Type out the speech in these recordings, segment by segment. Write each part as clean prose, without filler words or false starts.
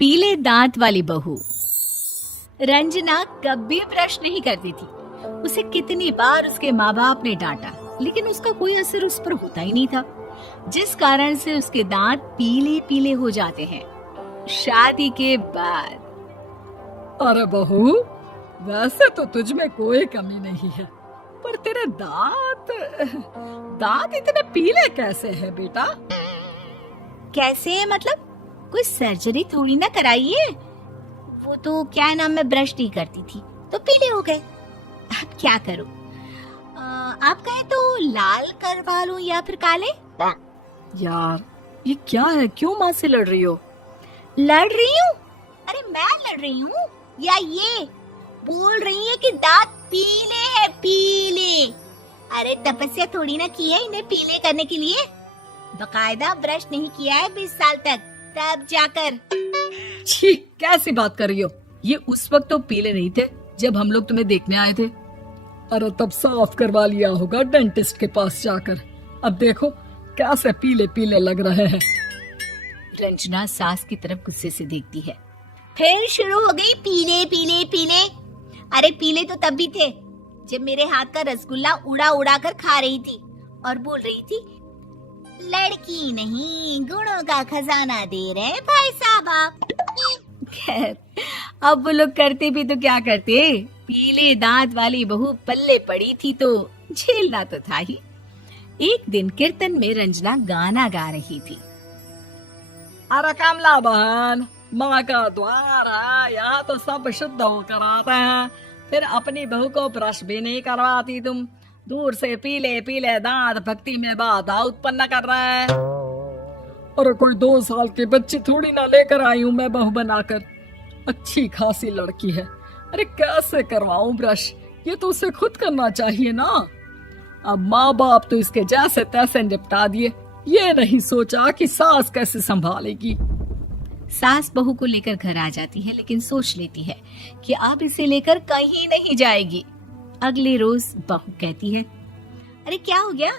पीले दांत वाली बहू। रंजना कभी ब्रश नहीं करती थी। उसे कितनी बार उसके माँ बाप ने डांटा, लेकिन उसका कोई असर उस पर होता ही नहीं था, जिस कारण से उसके दांत पीले पीले हो जाते हैं। शादी के बाद अरे बहू, वैसे तो तुझ में कोई कमी नहीं है, पर तेरे दांत दांत इतने पीले कैसे हैं बेटा? कैसे मतलब? कोई सर्जरी थोड़ी ना कराइए। वो तो क्या नाम, मैं ब्रश नहीं करती थी तो पीले हो गए। अब क्या करूं? आप कहें तो लाल करवा लूं या फिर काले? यार ये क्या है, क्यों माँ से लड़ रही हो? लड़ रही हूँ? अरे मैं लड़ रही हूँ या ये बोल रही है कि दांत पीले हैं, पीले। अरे तपस्या थोड़ी ना की है इन्हें पीले करने के लिए। बकायदा ब्रश नहीं किया है 20 साल तक, तब जाकर। छी, कैसी बात कर रही हो? ये उस वक्त तो पीले नहीं थे जब हम लोग तुम्हें देखने आए थे। अरे तब साफ करवा लिया होगा डेंटिस्ट के पास जाकर। अब देखो कैसे पीले पीले लग रहे हैं। रंजना सास की तरफ गुस्से से देखती है। फिर शुरू हो गई पीले पीले पीले। अरे पीले तो तब भी थे जब मेरे हाथ का रसगुल्ला उड़ा उड़ा कर खा रही थी और बोल रही थी, लड़की नहीं गुणों का खजाना दे रहे भाई साहब आप। खैर, अब वो लोग करते भी तो क्या करते, पीले दांत वाली बहू पल्ले पड़ी थी तो झेलना तो था ही। एक दिन कीर्तन में रंजना गाना गा रही थी। अरे कमला बहन, माँ का द्वार है, यहाँ तो सब शुद्ध होकर आते हैं, फिर अपनी बहू को ब्रश भी नहीं करवाती तुम। दूर से पीले पीले दांत भक्ति में बाधा उत्पन्न कर रहे हैं। अरे कोई 2 साल के बच्चे थोड़ी ना लेकर आई हूँ मैं बहू बनाकर। अच्छी खासी लड़की है, अरे कैसे करवाऊं ब्रश? ये तो उसे खुद करना चाहिए ना। अब माँ बाप तो इसके जैसे तैसे निपटा दिए, ये नहीं सोचा कि सास कैसे संभालेगी। सास बहू को लेकर घर आ जाती है, लेकिन सोच लेती है कि अब इसे लेकर कहीं नहीं जाएगी। अगले रोज बहू कहती है, अरे क्या हो गया,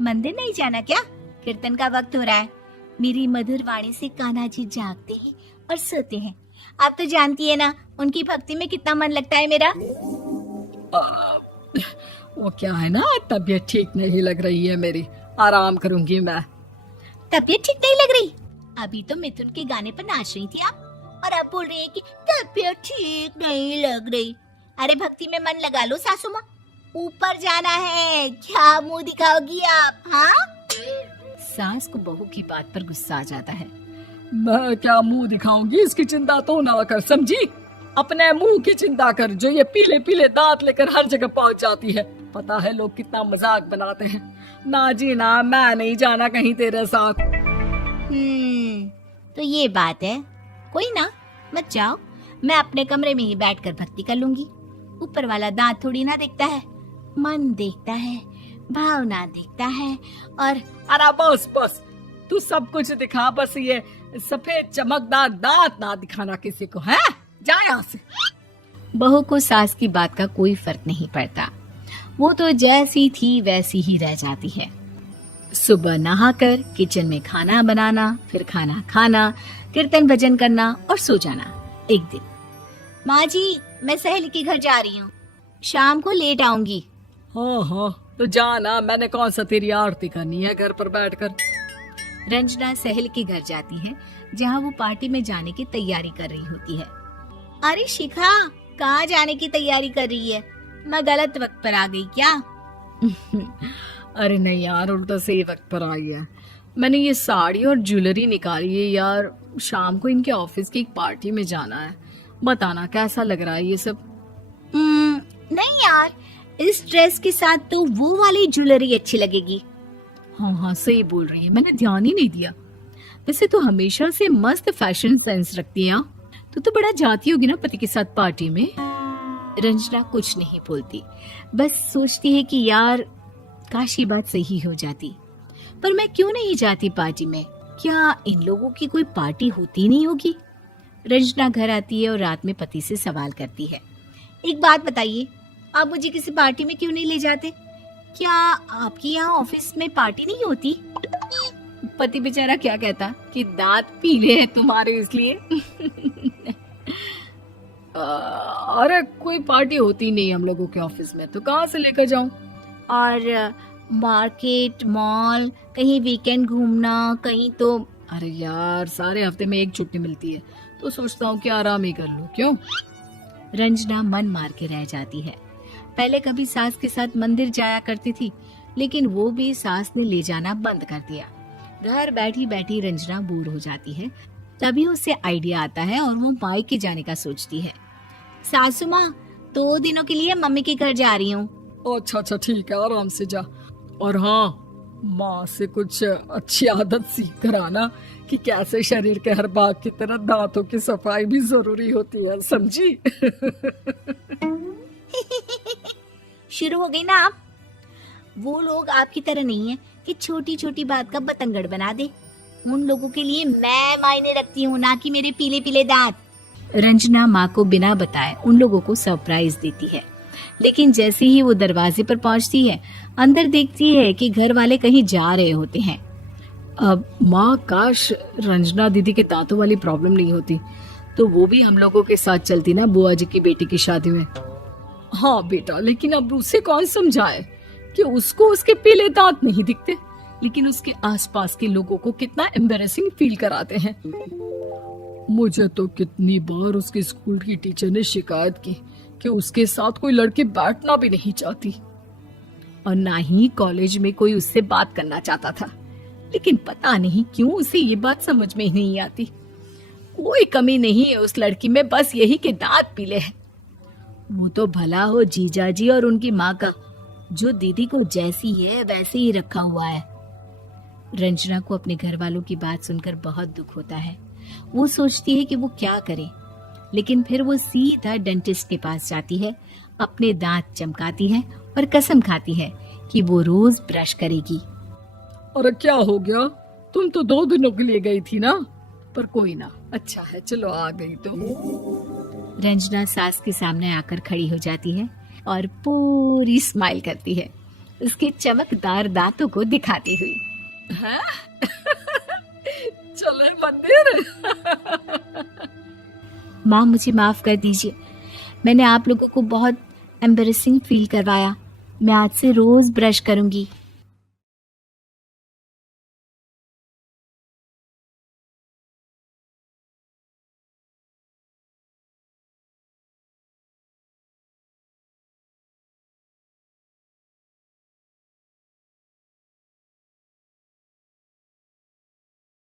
मंदिर नहीं जाना क्या? कीर्तन का वक्त हो रहा है। मेरी मधुर वाणी से कान्हा जी जागते हैं और सोते हैं। आप तो जानती है ना उनकी भक्ति में कितना मन लगता है मेरा। वो क्या है ना, तबीयत ठीक नहीं लग रही है मेरी, आराम करूंगी मैं। तबीयत ठीक नहीं लग रही? अभी तो मिथुन के गाने पर नाच रही थी आप, और अब बोल रही है कि तबीयत ठीक नहीं लग रही। अरे भक्ति में मन लगा लो सासू माँ, ऊपर जाना है, क्या मुंह दिखाओगी आप? हाँ? सास को बहू की बात पर गुस्सा आ जाता है। मैं क्या मुंह दिखाऊंगी, इसकी चिंता तो ना कर, समझी? अपने मुंह की चिंता कर, जो ये पीले पीले दांत लेकर हर जगह पहुंच जाती है। पता है लोग कितना मजाक बनाते हैं। ना जी ना, मैं नहीं जाना कहीं तेरे साथ। तो ये बात है। कोई ना, मत जाओ, मैं अपने कमरे में ही बैठकर भक्ति कर लूंगी। ऊपर वाला दांत थोड़ी ना देखता है, मन देखता है, भावना देखता है। और अरे बस बस, तू सब कुछ दिखा, बस ये सफेद चमकदार दांत ना दिखाना किसी को, है? जा यहाँ से। बहू को सास की बात का कोई फर्क नहीं पड़ता, वो तो जैसी थी वैसी ही रह जाती है। सुबह नहाकर किचन में खाना बनाना, फिर खाना खाना, कीर्तन भजन करना और सो जाना। एक दिन, माँ जी मैं सहेली के घर जा रही हूँ, शाम को लेट आऊंगी। हाँ हाँ तो जाना, मैंने कौन सा तेरी आरती करनी है घर पर बैठकर। रंजना सहेली के घर जाती है, जहाँ वो पार्टी में जाने की तैयारी कर रही होती है। अरे शिखा, कहाँ जाने की तैयारी कर रही है? मैं गलत वक्त पर आ गई क्या? अरे नहीं यार, उल्टा सही वक्त पर आई है। मैंने ये साड़ी और ज्वेलरी निकाली है यार, शाम को इनके ऑफिस की एक पार्टी में जाना है। बताना कैसा लग रहा है ये सब? नहीं यार, इस ड्रेस के साथ तो वो वाली ज्वेलरी अच्छी लगेगी। हाँ हाँ सही बोल रही है, मैंने ध्यान ही नहीं दिया। वैसे तो हमेशा से मस्त फैशन सेंस रखती है। तो बड़ा जाती होगी ना पति के साथ पार्टी में। रंजना कुछ नहीं बोलती, बस सोचती है कि यार काश ये बात सही हो जाती। पर मैं क्यों नहीं जाती पार्टी में? क्या इन लोगों की कोई पार्टी होती नहीं होगी? रंजना घर आती है और रात में पति से सवाल करती है, एक बात बताइए, आप मुझे किसी पार्टी में क्यों नहीं ले जाते? क्या आपकी यहाँ ऑफिस में पार्टी नहीं होती? पति बेचारा क्या कहता कि दांत पीले हैं तुम्हारे इसलिए। अरे कोई पार्टी होती नहीं हम लोगों के ऑफिस में, तो कहाँ से लेकर जाऊं? और मार्केट, मॉल, कहीं वीकेंड घूमना, कहीं तो। अरे यार, सारे हफ्ते में एक छुट्टी मिलती है, तो सोचता हूँ कि आराम ही कर लूं। क्यों? रंजना मन मार के रह जाती है। पहले कभी सास के साथ मंदिर जाया करती थी, लेकिन वो भी सास ने ले जाना बंद कर दिया। घर बैठी बैठी रंजना बोर हो जाती है। तभी उसे आइडिया आता है और वो मायके जाने का सोचती है। सासू माँ, 2 दिनों के लिए मम्मी के घर जा रही हूँ। अच्छा ठीक है, आराम से जा। और हाँ, माँ से कुछ अच्छी आदत सीख कर आना कि कैसे शरीर के हर भाग की तरह दांतों की सफाई भी जरूरी होती है, समझी? शुरू हो गई ना आप। वो लोग आपकी तरह नहीं है कि छोटी छोटी बात का बतंगड़ बना दे। उन लोगों के लिए मैं मायने रखती हूँ, ना कि मेरे पीले पीले दांत। रंजना माँ को बिना बताए उन लोगों को सरप्राइज देती है, लेकिन जैसे ही वो दरवाजे पर पहुंचती है, अंदर देखती है कि घर वाले कहीं जा रहे होते हैं। अब माँ, काश रंजना दीदी के दांतों वाली प्रॉब्लम नहीं होती, तो वो भी हम लोगों के साथ चलती ना बुआ जी की बेटी की शादी में। हाँ बेटा, लेकिन अब उसे कौन समझाए कि उसको उसके पीले दांत नहीं दिखते, लेकिन उसके आसपास के लोगों को कितना एम्बैरेसिंग फील कराते हैं। मुझे तो कितनी बार उसके स्कूल की टीचर ने शिकायत की कि उसके साथ कोई लड़की बैठना भी नहीं चाहती, और ना ही कॉलेज में कोई उससे बात करना चाहता था। लेकिन पता नहीं क्यों उसे ये बात समझ में ही नहीं आती। कोई कमी नहीं है उस लड़की में, बस यही कि दांत पीले हैं। वो तो भला हो जीजा जी और उनकी माँ का, जो दीदी को जैसी है वैसे ही रखा हुआ है। रंजना को अपने घर वालों की बात सुनकर बहुत दुख होता है। वो सोचती है कि वो क्या करे, लेकिन फिर वो सीधा डेंटिस्ट के पास जाती है, अपने दांत चमकाती है और कसम खाती है कि वो रोज ब्रश करेगी। अरे क्या हो गया? तुम तो 2 दिनों के लिए गई थी ना। पर कोई ना, अच्छा है, चलो आ गई तो। रंजना सास के सामने आकर खड़ी हो जाती है और पूरी स्माइल करती है, उसके चमकदार दांतों को दिखाती हुई। हैं? चले मंदिर। माँ, मुझे माफ कर दीजिए, मैंने आप लोगों को बहुत एम्बैरेसिंग फील करवाया। मैं आज से रोज ब्रश करूंगी।